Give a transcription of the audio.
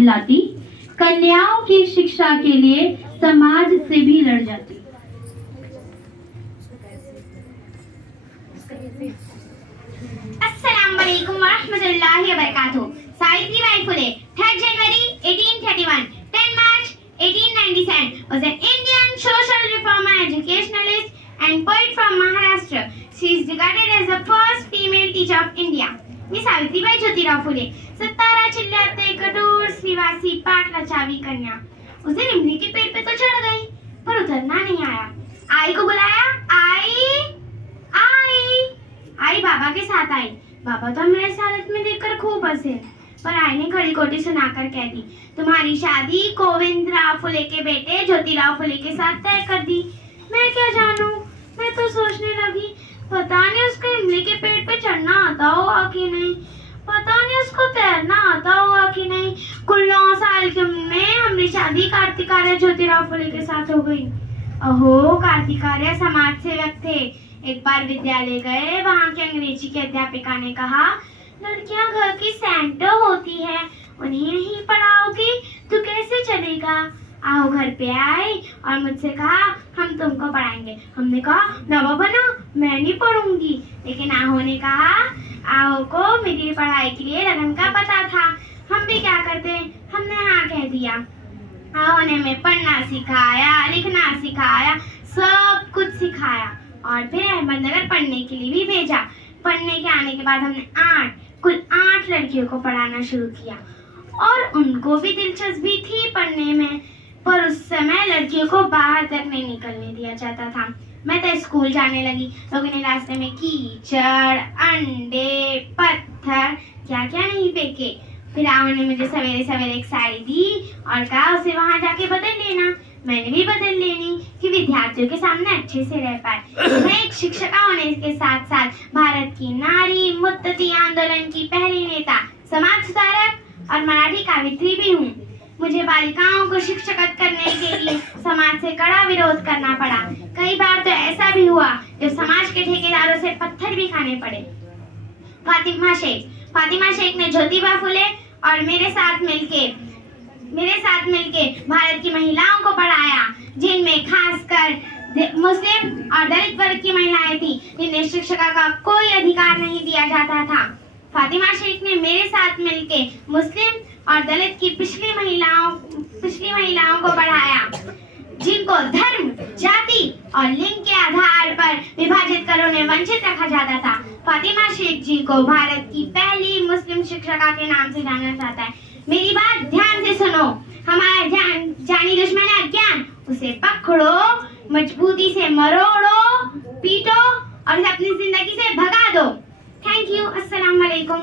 कहलाती, कन्याओं की शिक्षा के लिए समाज से भी लड़ जाती। अस्सलाम वालेकुम वरहमतुल्लाहि वबरकातुहू। Savitribai Phule, 3 January 1831, 10 March 1897, was an Indian social reformer, educationalist, and poet from Maharashtra. She is regarded as the first female teacher of India. मी सावित्रीबाई ज्योतिराव फुले, 17 चिल्लाते कठोर निवासी पाठ रचावी कन्या। उसे इमली के पेड़ पे तो चढ़ गई, पर उतरना नहीं आया। आई को बुलाया, आई आई आई बाबा के साथ आई। बाबा तो हमें इस हालत में देखकर खूब हंसे, पर आई ने खड़ी खोटी सुनाकर कह दी, तुम्हारी शादी गोविंदराव फुले के बेटे ज्योतिराव फुले के साथ तय कर दी। मैं क्या जानूं, मैं तो सोचने लगी, पता नहीं उसको इमली के पेड़ पे चढ़ना आता होगा कि नहीं, पता नहीं उसको तैरना आता होगा कि नहीं। कुल 9 साल की उम्र में हमारी शादी कार्तिकार्य ज्योतिराव फुले के साथ हो गई। अहो, कार्तिकार्य समाज सेवक थे। एक बार विद्यालय गए, वहाँ की अंग्रेजी की अध्यापिका ने कहा, लड़कियां घर की सेंटर होती है, उन्हें नहीं पढ़ाओगी तो कैसे चलेगा। आओ घर पे आए और मुझसे कहा, हम तुमको पढ़ाएंगे। हमने कहा, ना बाबा ना, मैं नहीं पढ़ूंगी। लेकिन आओ ने कहा, आओ को मेरी पढ़ाई के लिए लगन का पता था, हम भी क्या करते, हमने हाँ कह दिया। आओ ने हमें पढ़ना सिखाया, लिखना सिखाया, सब कुछ सिखाया और फिर अहमदनगर पढ़ने के लिए भी भेजा। पढ़ने के आने के बाद हमने कुल 8 लड़कियों को पढ़ाना शुरू किया और उनको भी दिलचस्पी थी पढ़ने में, पर उस समय लड़कियों को बाहर तक नहीं निकलने दिया जाता था। मैं तो स्कूल जाने लगी, लोगों ने रास्ते में कीचड़, अंडे, पत्थर क्या क्या नहीं फेंके। फिर आओ ने मुझे सवेरे सवेरे एक साड़ी दी और कहा, उसे वहां जाके बदल लेना। मैंने भी बदल लेनी कि विद्यार्थियों के सामने अच्छे से रह पाए। मैं एक शिक्षिका होने के साथ साथ भारत की नारी मुत्तती आंदोलन की पहली नेता, समाज सुधारक और मराठी कवित्री भी हूँ। मुझे बालिकाओं को शिक्षित करने के लिए समाज से कड़ा विरोध करना पड़ा। कई बार तो ऐसा भी हुआ जब समाज के ठेकेदारों से पत्थर भी खाने पड़े। फातिमा शेख ने ज्योतिबा फुले और मेरे साथ मिलके भारत की महिलाओं को पढ़ाया, जिनमें खासकर मुस्लिम और दलित वर्ग की महिलाएं थी, जिन्हें शिक्षा का कोई अधिकार नहीं दिया जाता था। फातिमा शेख ने मेरे साथ मिलके मुस्लिम और दलित की पिछली महिलाओं को पढ़ाया, जिनको धर्म, जाति और लिंग के आधार पर विभाजित कर उन्हें वंचित रखा जाता था। फातिमा शेख जी को भारत की पहली मुस्लिम शिक्षिका के नाम से जाना जाता है। मेरी बात ध्यान से सुनो, हमारा जानी दुश्मन है अज्ञान, उसे पकड़ो, मजबूती से मरोड़ो, पीटो और अपनी जिंदगी से भगा दो। Thank you. अस्सलाम वालेकुम।